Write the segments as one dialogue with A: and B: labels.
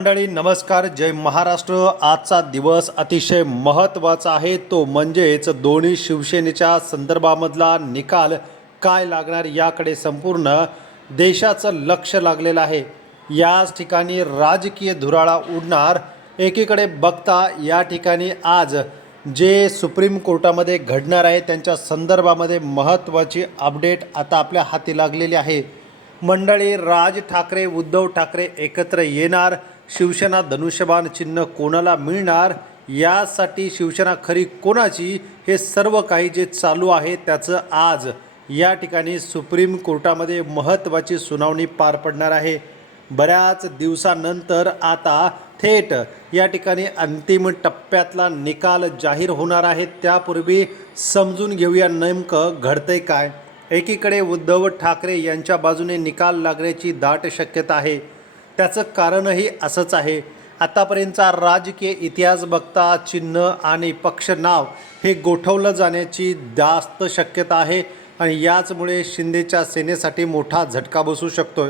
A: मंडळी नमस्कार. जय महाराष्ट्र. आजचा दिवस अतिशय महत्त्वाचा आहे. तो म्हणजेच दोन्ही शिवसेनेच्या संदर्भामधला निकाल काय लागणार याकडे संपूर्ण देशाचं लक्ष लागलेलं आहे. याच ठिकाणी राजकीय धुराळा उडणार. एकीकडे बघता या ठिकाणी आज जे सुप्रीम कोर्टामध्ये घडणार आहे त्यांच्या संदर्भामध्ये महत्त्वाची अपडेट आता आपल्या हाती लागलेली आहे. मंडळी राज ठाकरे उद्धव ठाकरे एकत्र येणार. शिवसेना धनुष्यबाण चिन्ह कोणाला मिळणार? यासाठी शिवसेना खरी कोणाची? हे सर्व काही जे चालू आहे त्याचं आज या ठिकाणी सुप्रीम कोर्टामध्ये महत्त्वाची सुनावणी पार पडणार आहे. बऱ्याच दिवसानंतर आता थेट या ठिकाणी अंतिम टप्प्यातला निकाल जाहीर होणार आहे. त्यापूर्वी समजून घेऊया नेमकं घडतंय काय. एकीकडे उद्धव ठाकरे यांच्या बाजूने निकाल लागण्याची दाट शक्यता आहे. त्याचं कारणही असंच आहे. आतापर्यंतचा राजकीय इतिहास बघता चिन्ह आणि पक्ष नाव हे गोठवलं जाण्याची जास्त शक्यता आहे आणि याचमुळे शिंदेच्या सेनेसाठी मोठा झटका बसू शकतो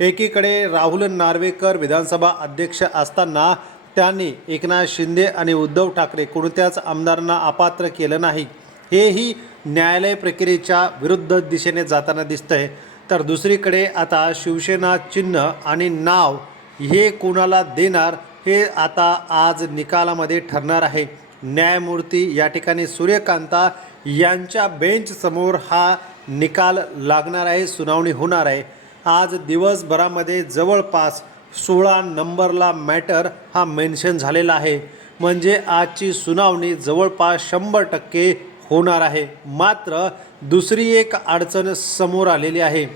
A: एकीकडे राहुल नार्वेकर विधानसभा अध्यक्ष असताना त्यांनी एकनाथ शिंदे आणि उद्धव ठाकरे कोणत्याच आमदारांना अपात्र केलं नाही. हेही न्यायालय प्रक्रियेच्या विरुद्ध दिशेने जाताना दिसतंय. तर दुसरीकडे आता शिवसेना चिन्ह आणि नाव हे कोणाला देणार हे आता आज निकालामध्ये ठरणार आहे. न्यायमूर्ती या ठिकाणी सूर्यकांता यांच्या बेंचसमोर हा निकाल लागणार आहे सुनावणी होणार आहे. आज दिवसभरामध्ये जवळपास सोळा नंबरला मॅटर हा मेन्शन झालेला आहे. म्हणजे आजची सुनावणी जवळपास शंभर टक्के होणार आहे. मात्र दुसरी एक अडचण समोर आलेली आहे.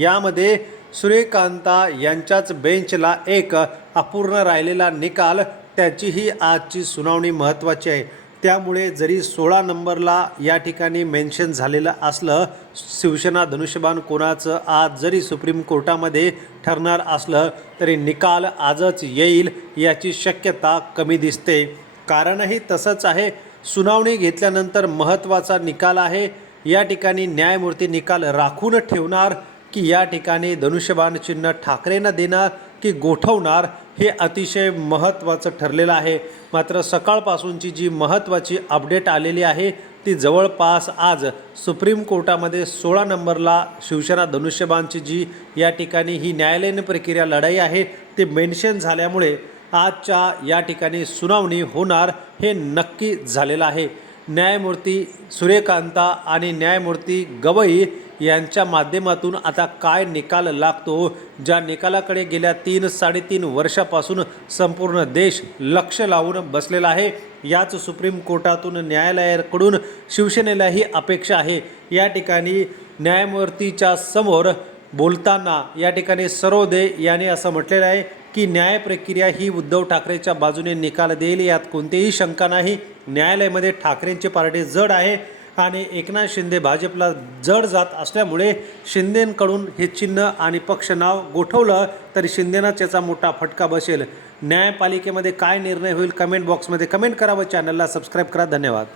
A: यामध्ये सूर्यकांता यांच्याच बेंचला एक अपूर्ण राहिलेला निकाल त्याचीही आजची सुनावणी महत्त्वाची आहे. त्यामुळे जरी सोळा नंबरला या ठिकाणी मेन्शन झालेलं असलं शिवसेना धनुष्यबाण कोणाचं आज जरी सुप्रीम कोर्टामध्ये ठरणार असलं तरी निकाल आजच येईल याची शक्यता कमी दिसते. कारणही तसंच आहे. सुनावणी घेतल्यानंतर महत्त्वाचा निकाल आहे. या ठिकाणी न्यायमूर्ती निकाल राखून ठेवणार की या ठिकाणी धनुष्यबाण चिन्ह ठाकरेंना देणार की गोठवणार हे अतिशय महत्त्वाचं ठरलेलं आहे. मात्र सकाळपासूनची जी महत्त्वाची अपडेट आलेली आहे ती जवळपास आज सुप्रीम कोर्टामध्ये सोळा नंबरला शिवसेना धनुष्यबाणची जी या ठिकाणी ही न्यायालयीन प्रक्रिया लढाई आहे ती मेन्शन झाल्यामुळे आजच्या या ठिकाणी सुनावणी होणार हे नक्की झालेलं आहे. न्यायमूर्ती सूर्यकांता आणि न्यायमूर्ती गवई यांच्या माध्यमातून आता काय निकाल लागतो ज्या निकालाकडे गेल्या तीन साडेतीन वर्षापासून संपूर्ण देश लक्ष लावून बसलेला आहे. याच सुप्रीम कोर्टातून न्यायालयाकडून शिवसेनेलाही अपेक्षा आहे. या ठिकाणी न्यायमूर्तीच्या समोर बोलताना या ठिकाणी सरोदे यांनी असं म्हटलेलं आहे की न्याय प्रक्रिया ही उद्धव ठाकरेच्या बाजूने निकाल देईल यात कोणतीही शंका नाही. न्यायालयामध्ये ठाकरेंची पार्टी जड आहे आणि एकनाथ शिंदे भाजपला जड जात असल्यामुळे शिंदेंकडून हे चिन्ह आणि पक्ष नाव गोठवलं तरी शिंदेना त्याचा मोठा फटका बसेल. न्यायपालिकेमध्ये काय निर्णय होईल कमेंट बॉक्समध्ये कमेंट करा व चॅनलला सबस्क्राईब करा. धन्यवाद.